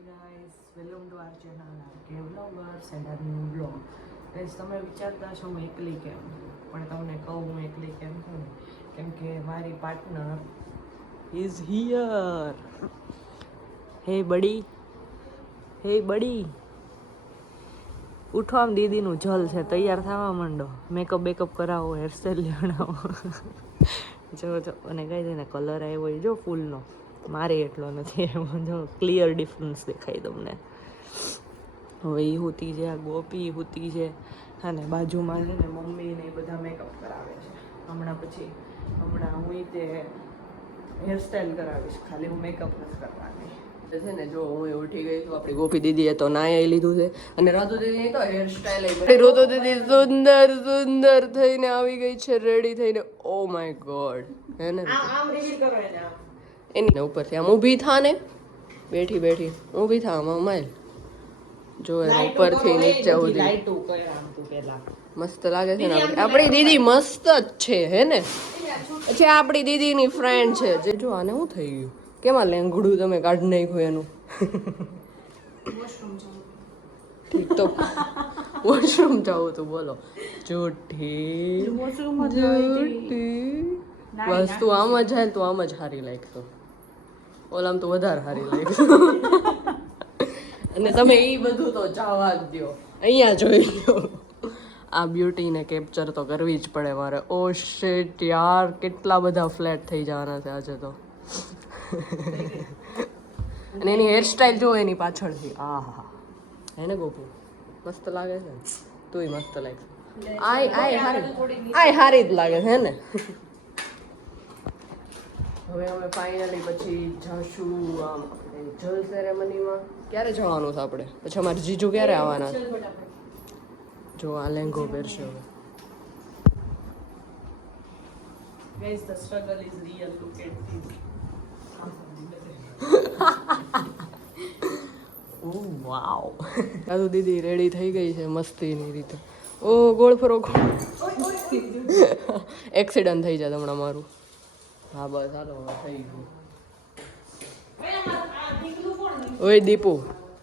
Hi guys, welcome to our channel RK Vloggers and our new vlog. Guys, તમે વિચારતા છો હું એકલી કેમ, પણ તમને કહું હું એકલી કેમ છું કેમ કે મારી પાર્ટનર ઇઝ હિયર. હે બડી ઉઠો, આમ દીદીનું જલ છે, તૈયાર થવા માંડો, મેકઅપ બેકઅપ કરાવો, હેરસ્ટાઈલ લેવડાવો. જો અને કઈ છે ને કલર આવ્યો હોય જો ફૂલનો, મારે એટલો નથી એમાં, જો ક્લિયર ડિફરન્સ દેખાય તમને. હવે એ હુતી છે, આ ગોપી હુતી છે, હા ને બાજુમાં છે ને મમ્મી ને એ બધા મેકઅપ કરાવે છે. હમણાં હું તે હેરસ્ટાઈલ કરાવીશ, ખાલી હું મેકઅપ નથી કરવાની. છે ને જો હું ઉઠી ગઈ તો આપણી ગોપી દીદીએ તો નાઈ લીધું છે અને રાધુ દીદી તો હેરસ્ટાઈલ ઋતુ દીદી સુંદર થઈને આવી ગઈ છે, રેડી થઈને. ઓ માય ગોડ, હે ને આમ રિવીલ કરો એને, એની ઉપરથી આમ ઊભી થા ને, બેઠી ઊભી થા, આમ માઈલ જો એને ઉપરથી નીચે સુધી મસ્ત લાગે છે ને. આપણી દીદી મસ્ત જ છે, હે ને. પછી આપણી દીદીની ફ્રેન્ડ છે જે જો આને શું થઈ ગયું, કેમાં લેંગડું તમે કાઢી નાખ્યું એનું. ઠીક તો વોશરૂમ જવું તું, બોલો જૂઠી. બસ તું આમ જ જાય ને, તું આમ જ હારી લાગતો, ઓલામ તો વધારે હારી લાગતો. અને તમે એ બધું તો જવા જ દો, અહીંયા જોઈ લો. આ બ્યુટીને કેપ્ચર તો કરવી જ પડે મારે. ઓ શિટ યાર, કેટલા બધા ફ્લેટ થઈ જવાના છે આજે તો. અને એની હેરસ્ટાઈલ જો એની પાછળથી, આ હા હે ને ગોપુ, મસ્ત લાગે છે. તુંય મસ્ત લાગે, આય હારી જ લાગે છે ને. હવે અમે ફાઇનલી પછી જશું આમ જલ સેરેમનીમાં. ક્યારે જવાનું છે આપણે? પછી અમારે જીજુ ક્યારે આવવાના? જો આ લેંગો પહેરશે હવે. Guys, the struggle is real. Look at this. Oh wow. દાદુ દીદી રેડી થઈ ગઈ છે મસ્તીની રીતે. ઓ ગોળ ફરો, એક્સિડન્ટ થઈ જાય હમણાં મારું. હા બસ હાલો થઈ ગયું. ઓય દીપુ,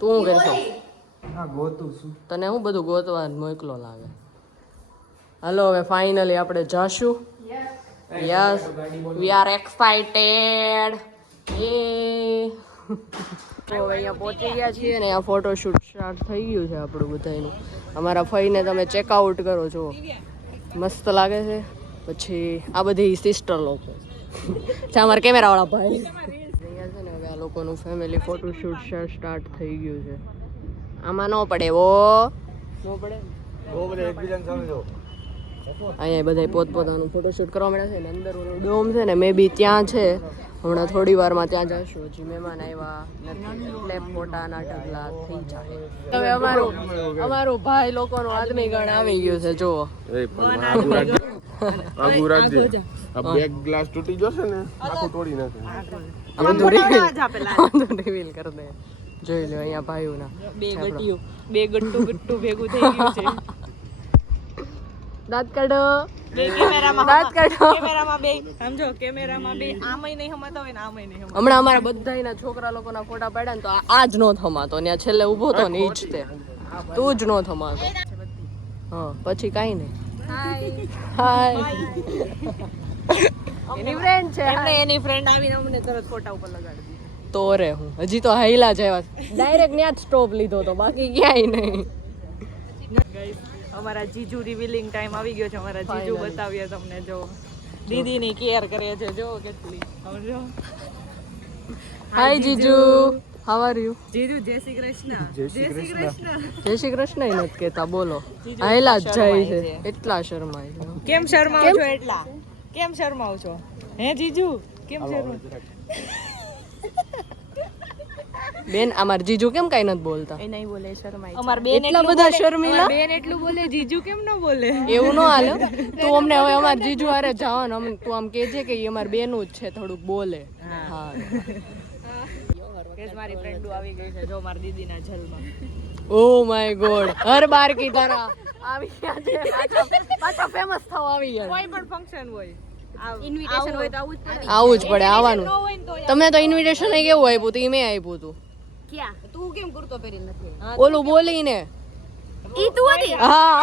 તું શું કરશો? હા ગોતું છું. તને હું બધું ગોતવા મોકલો લાગે. હાલો હવે ફાઇનલી આપણે જાશું. Yes, we are excited. તો હવે અહીંયા પહોંચી ગયા છીએ ને આ ફોટોશૂટ સ્ટાર્ટ થઈ ગયું છે આપણું બધાનું. અમારા ફઈને તમે ચેકઆઉટ કરો છો, મસ્ત લાગે છે. પછી આ બધી સિસ્ટર લોકો છે, અમારા કેમેરાવાળા ભાઈ. અહીંયા છે ને હવે આ લોકોનું ફેમિલી ફોટોશૂટ સ્ટાર્ટ થઈ ગયું છે. આમાં ન પડે, ન પડે. અહીંયા બધા પોતપોતાનું ફોટોશૂટ કરવા મળે છે ને. અંદર ડોમ છે ને, મે બી ત્યાં છે. હમણાં થોડી વારમાં ત્યાં જશું. હજી મહેમાન આવ્યા નથી એટલે ફોટાના ઢગલા થઈ જાય. હવે અમારું ભાઈ લોકોનું આદમી ગણ આવી ગયું છે. જુઓ, બેક ગ્લાસ તૂટી જશે ને, આખું તોડી નાખે. રિવીલ કરી દે. જોઈ લો અહીંયા ભાઈઓના બે ગટ્ટુ ભેગું થઈ ગયું છે. દાંત કાઢો, દાંત કાઢો. હમણાં અમારા બધાના છોકરા લોકોના ફોટા પાડ્યા ને તો આ જ નો થમાતો, ત્યાં છેલ્લે ઉભો તો ને ઈ જ તે, તું જ નો થમાતો. હા પછી કાઈ નહીં. હાય, એની ફ્રેન્ડ છે, એની ફ્રેન્ડ આવીને અમને તરત ફોટા ઉપર લગાડી દીધી. તો રે હું હજી તો હાઈલા જ આવ્યા, ડાયરેક્ટ ત્યાં જ સ્ટોપ લીધો તો, બાકી ક્યાંય નહીં. અમારા જીજુ રિવીલિંગ ટાઈમ આવી ગયો છે. અમારા જીજુ બતાવીએ તમને. જો દીદીની કેર કરે છે, જો કેટલી. સમજો. હાય જીજુ, હાઉ આર યુ? જીજુ જય શ્રી કૃષ્ણ. જય શ્રી કૃષ્ણ ય નથી કહેતા, બોલો. હાઈલા જ જાય છે, એટલા શરમાય છે. કેમ શરમાવ છો? એટલા કેમ શરમાવ છો? હે જીજુ કેમ શરમાવ? બેન અમાર જીજુ કેમ કઈ નથી બોલતા? એ નહીં બોલે, શરમાય. અમાર બેન એટલા બધા શર્મિલા, બેન એટલું બોલે, જીજુ કેમ ન બોલે? એવું ન હાલે. તું અમને હવે અમાર જીજુ હારે જવાનું, તું આમ કહેજે કે અમાર બેનું જ છે, થોડુંક બોલે. હા મારી ફ્રેન્ડો આવી ગઈ છે, જો મારી દીદીના જલમાં. ઓ માય ગોડ, હર બાર કી તરહ આવી ગયા છે. પાછા ફેમસ થવા આવી ગયા. કોઈ પણ ફંક્શન હોય, ઇન્વિટેશન હોય તો આવું જ પડે. આવવાનું. તમને તો ઇન્વિટેશન કેવું આપ્યું હતું? મેં આપ્યું હતું. ક્યાં તું કેમ કુર્તો પહેરી નથી ઓલું બોલીને ઈ તું હતી હા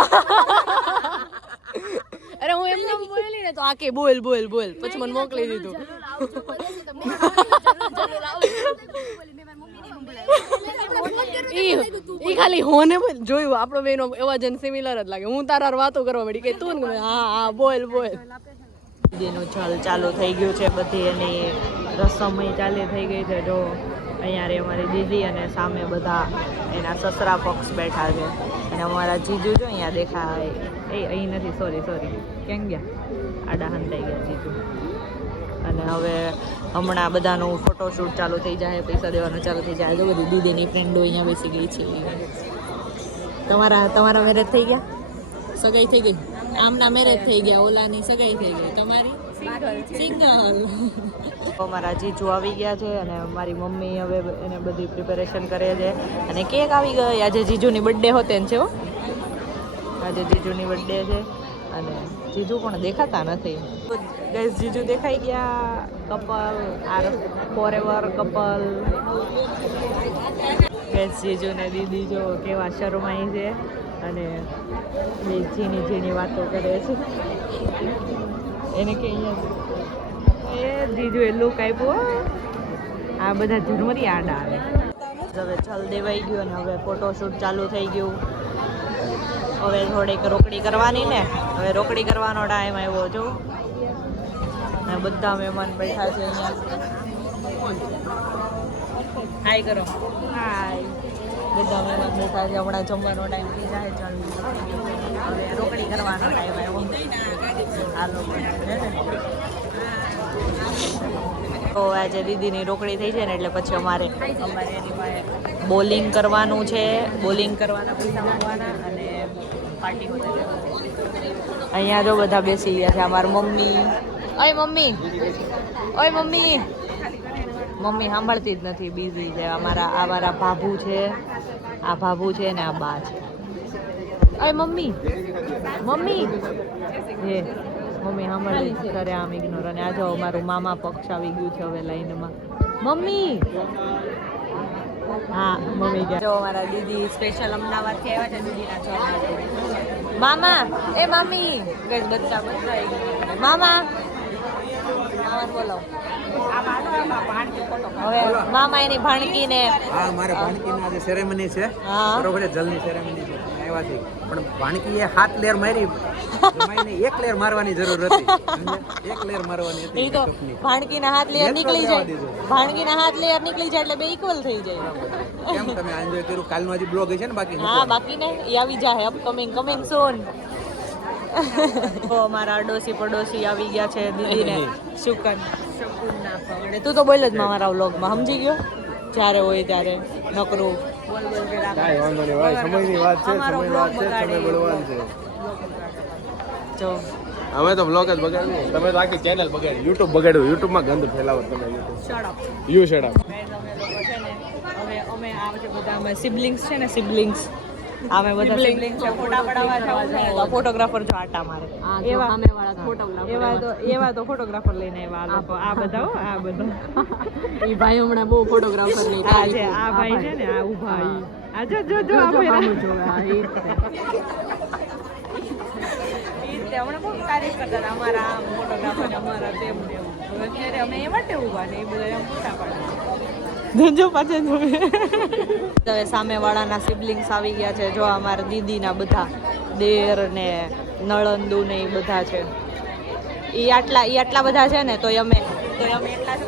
અરે હું એમને બોલી ને તો આકે બોલ બોલ બોલ પછી મને મોકલી દીધું ઈ ખાલી હોને બોલ જોયું આપણો બેનો એવા જન સિમિલર જ લાગે હું તારા વાતો કરવા મળી કે તું ને હા હા બોલ બોલ દીદીનું જલ ચાલુ થઈ ગયું છે, બધી એની રસમય ચાલી થઈ ગઈ છે. જો અહીંયા રે અમારી દીદી અને સામે બધા એના સસરા પક્ષ બેઠા છે અને અમારા જીજુ જો અહીંયા દેખાય અહીં નથી, સોરી કેમ ગયા આડા હંતાઈ ગયા જીજુ. અને હવે હમણાં બધાનું ફોટોશૂટ ચાલુ થઈ જાય, પૈસા દેવાનું ચાલુ થઈ જાય. જો બધી દીદીની ફ્રેન્ડો અહીંયા બેસી ગઈ છે. તમારા મેરેજ થઈ ગયા, સગાઈ થઈ ગઈ? આમના મેરેજ થઈ ગયા, ઓલાની સગાઈ થઈ ગઈ, તમારી સિંગલ. અમારા જીજુ આવી ગયા છે અને મારી મમ્મી હવે એને બધી પ્રિપેરેશન કરે છે અને કેક આવી ગઈ. આજે જીજુની બર્થડે હોતે છે હો, આજે જીજુની બર્થડે છે અને જીજુ પણ દેખાતા નથી. ગાઈસ જીજુ દેખાઈ ગયા, couple are forever couple. Guys જીજુ ને દીદી જો કેવા શરમાઈ છે અને બે ઝીણી વાતો કરે છે. એને કે અહીંયા એ જીજુ એ લુક આપ્યું. આ બધા ઝરમરી આડા આવે. હવે જલ દેવાઈ ગયું અને હવે ફોટોશૂટ ચાલુ થઈ ગયું. હવે થોડીક રોકડી કરવાની ને, હવે રોકડી કરવાનો ટાઈમ આવ્યો જો. અને બધા મહેમાન બેઠા છે અહીંયા. હાય કરો, હાય. બધા મહેમાન બેઠા છે. હમણાં જમવાનો ટાઈમ થઈ જાય, ચાલુ હવે રોકડી કરવાનો ટાઈમ આવ્યો. આ લોકો તો આજે દીદીની રોકડી થઈ છે ને એટલે પછી અમારે એની પાસે બોલિંગ કરવાનું છે. બોલિંગ કરવાના પૈસા માંગવાના અને પાર્ટી અહીંયા જો બધા બેસી ગયા છે. અમારા મમ્મી, ઓય મમ્મી, ઓય મમ્મી, મમ્મી સાંભળતી જ નથી, બિઝી છે. અમારા ભાભુ છે, આ ભાભુ છે ને આ બા છે. ઓય મમ્મી, મમ્મી હે મમ્મી સાંભળતી કરે આમ ઇગ્નોર. અને આ જો અમારું મામા પક્ષ આવી ગયું છે હવે લાઈનમાં. મમ્મી, હા મમ્મી જો અમારા દીદી સ્પેશિયલ અમદાવાદથી આવ્યા છે દીદીના જોબ. મામા, એ મમ્મી ગઈ બધા મામા બોલો. હવે મામા એની ભાણકીને, હા મારે ભાણકીની આજે સેરેમની છે, બરોબર છે, જલની સેરેમની છે, આવ્યા છે. પણ ભાણકીએ 7 લેર મારી, જમાઈને 1 લેર મારવાની જરૂર હતી, 1 લેર મારવાની હતી. તો ભાણકીના 7 લેયર નીકળી જાય, ભાણકીના 7 લેયર નીકળી જાય એટલે બે ઇક્વલ થઈ જાય. કેમ તમે એન્જોય કર્યું? કાલનો હજી બ્લોગ છે ને બાકી? હા બાકી ને એ આવી જાય, કમિંગ સૂન. તો અમારા અડોશી પડોશી આવી ગયા છે દીદીને શકુનના પગડે. તું તો બોલ જ મારા વ્લોગમાં, સમજી ગયો? જ્યારે હોય ત્યારે નકરું બોલ કાંઈ વાંધો નહીં ભાઈ, સમયની વાત છે, સમય બળવાન છે. જો અમે તો બ્લોગ જ બગાડ્યું, તમે તો આખી ચેનલ બગાડી, યુટ્યુબ બગાડ્યું. યુટ્યુબમાં ગંદ ફેલાવો તમે. You shut up. હવે અમે આ જે બધા અમે સિબલિંગ્સ છે ને, સિબલિંગ્સ અમે બધા સિબલિંગ્સ છે, ફોટા પડાવવા જાવ ને તો ફોટોગ્રાફર જો આટા મારે. એવા તો ફોટોગ્રાફર લઈને આવ્યા આ લોકો. આ બધા હો, આ બધા ઈ ભાઈ હમણાં બહુ ફોટોગ્રાફર ની આ છે, આ ભાઈ છે ને, આ ઊભા આ જો આ ભાઈ હમણાં બહુ તારીફ કરતા હતા અમારા આમ ફોટોગ્રાફર, અમારા તેમ ને એવું. હવે અત્યારે અમે એ માટે ઊભા ને એ બધા એમ ફોટા પાડે. જો પાછળ હવે સામેવાળાના સિબલિંગ્સ આવી ગયા છે. જો અમારા દીદીના બધા દેર ને નળંદુ ને એ બધા છે. એ આટલા બધા છે ને તો અમે એટલા જ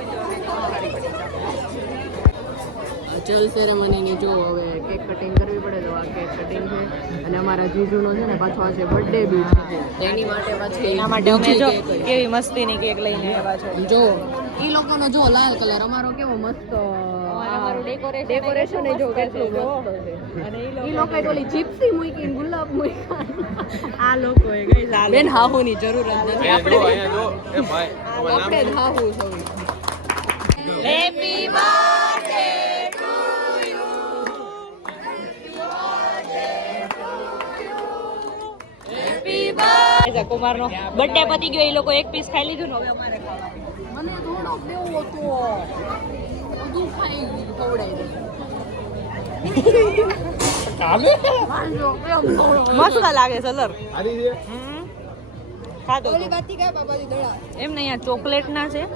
જલ સેરેમનીની જો હવે કેક કટિંગ કરવી પડે તો આ કેક કટિંગ છે. અને અમારા જીજુનો છે ને પાછો આજે બર્થડે બી છે, એની માટે પાછી એના માટે અમે જો કેવી મસ્તીની કેક લઈને આવ્યા છે. જો ઈ લોકોનો જો લાલ કલર, અમારો કેવો મસ્ત અમારું ડેકોરેશન જો કેટલું મસ્ત છે. અને ઈ લોકો ઓલી જીપ્સી મૂકી, ગુલાબ મૂકી. આ લોકો એ ગઈ બેન હાહુની જરૂર જ નથી, અહીંયા જો એ ભાઈ આપણે જ હાહુ છો. Happy birthday to happy birthday. કુમારનો બર્થડે પતી ગયો, એ લોકો એક પીસ ખાઈ લીધું ને હવે અમારે ખાવાનું. મને થોડોક દેવો હતો, બધું ખાઈ ખવડાવી. કાલે મસ્ત લાગે સલર આરી છે ખાતો ઓલી બાતી કા બાબાજી દડા એમ નહીં આ ચોકલેટ ના છે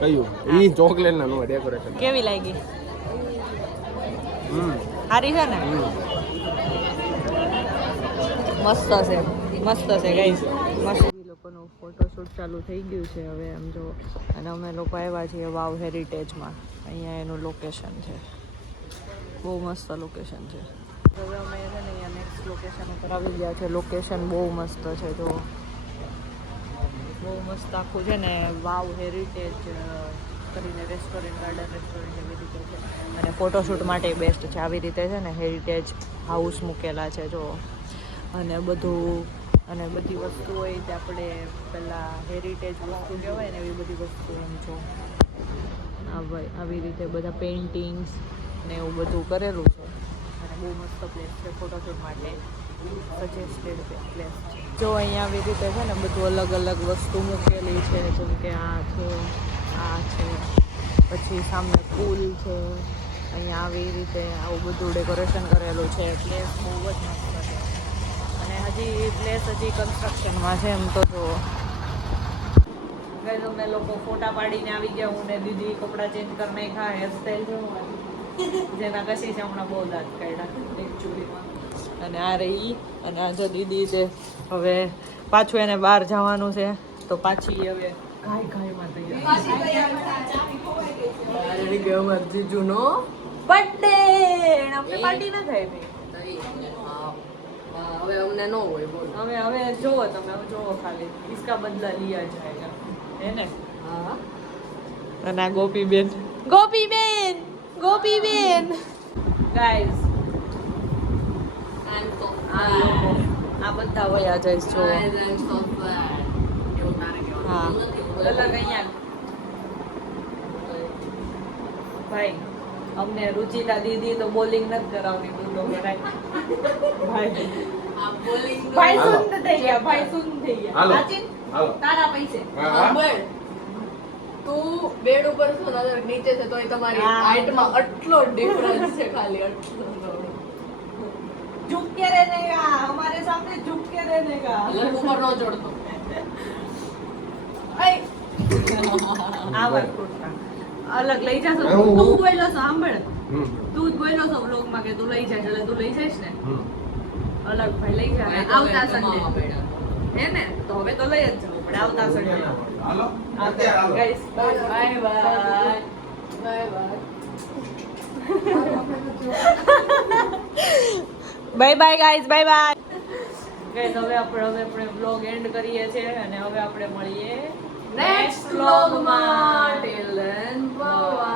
કયું ઈ ચોકલેટ ના નો ડેકોરેશન કેવી લાગી સારી છે ને મસ્ત છે ગાઈસ મસ્ત એ લોકોનું ફોટોશૂટ ચાલુ થઈ ગયું છે હવે આમ જો અને અમે લોકો આવ્યા છીએ વાવ હેરિટેજમાં અહીંયા એનું લોકેશન છે બહુ મસ્ત લોકેશન છે હવે અમે છે ને અહીંયા નેક્સ્ટ લોકેશન ઉપર આવી ગયા છે લોકેશન બહુ મસ્ત છે જો બહુ મસ્ત આખું છે ને વાવ હેરિટેજ કરીને રેસ્ટોરન્ટ ગાર્ડન રેસ્ટોરન્ટ એવી રીતે છે અને ફોટોશૂટ માટે બેસ્ટ છે આવી રીતે છે ને હેરિટેજ હાઉસ મૂકેલા છે જો અને બધું અને બધી વસ્તુ હોય તે આપણે પહેલાં હેરિટેજ વસ્તુ કહેવાય ને એવી બધી વસ્તુ એમ જો આવી રીતે બધા પેઇન્ટિંગ્સ ને એવું બધું કરેલું છે અને બહુ મસ્ત પ્લેસ છે ફોટોશૂટ માટે સજેસ્ટેડ પ્લેસ છે જો અહીંયા આવી રીતે છે ને બધું અલગ અલગ વસ્તુ મૂકેલી છે જેમ કે આ છે પછી સામે પુલ છે અહીંયા આવી રીતે આવું બધું ડેકોરેશન કરેલું છે પ્લેસ બહુ જ મસ્ત છે અને હજી પ્લેસ કન્સ્ટ્રક્શનમાં છે એમ તો જો ગઈ અમે લોકો ફોટા પાડીને આવી ગયા હું ને દીદી કપડાં ચેન્જ કરી નાખ્યા હેરસ્ટાઈલ જોવા જેના કશી છે હમણાં બહુ દાંત કાઢ્યા એક ચૂડીમાં અને આ રહી અને આ જો દીદી છે હવે પાછું એને બહાર જવાનું છે તો પાછી હવે ઘાયમાં તૈયાર જીજુનો બર્થડે અમને પાર્ટી ન થાય હવે અમને ન હોય બોલ હવે જોવો તમે જોવો ખાલી इसका बदला लिया जाएगा હે ને હા અને આ ગોપીબેન ગાઈઝ આ બધા વયા જઈશ જો હા અલગ અહીંયા ભાઈ અમને રુચિતા દીદી તો બોલિંગ નથી કરાવતી તું તો કરાય ભાઈ સુન થઈ ગયા હાલો. સાચી? હાલો. તારા પૈસે તું બેડ ઉપર છો નજર નીચે છે તોય તમારી હા. હાઈટમાં આટલો ડિફરન્સ છે ખાલી આટલો झुक के रहने का हमारे सामने झुक के रहने का એટલે ઉપર નો ચડતો આ વાત ખોટા અલગ લઈ જાશો હું- તું બોલ્યો છો સાંભળ હમ તું જ બોલ્યો છો વ્લોગમાં કે તું લઈ જાય એટલે તું લઈ જઈશ ને હમ અલગ ભાઈ લઈ જાય આવતા સન્ડે હે ને તો હવે તો લઈ જ જવું પડે આવતા Sunday hello guys bye bye bye bye bye guys bye bye guys હવે આપણે વ્લોગ એન્ડ કરીએ છીએ અને હવે આપણે મળીએ નેક્સ્ટ વ્લોગમાં ટિલ ધેન બાય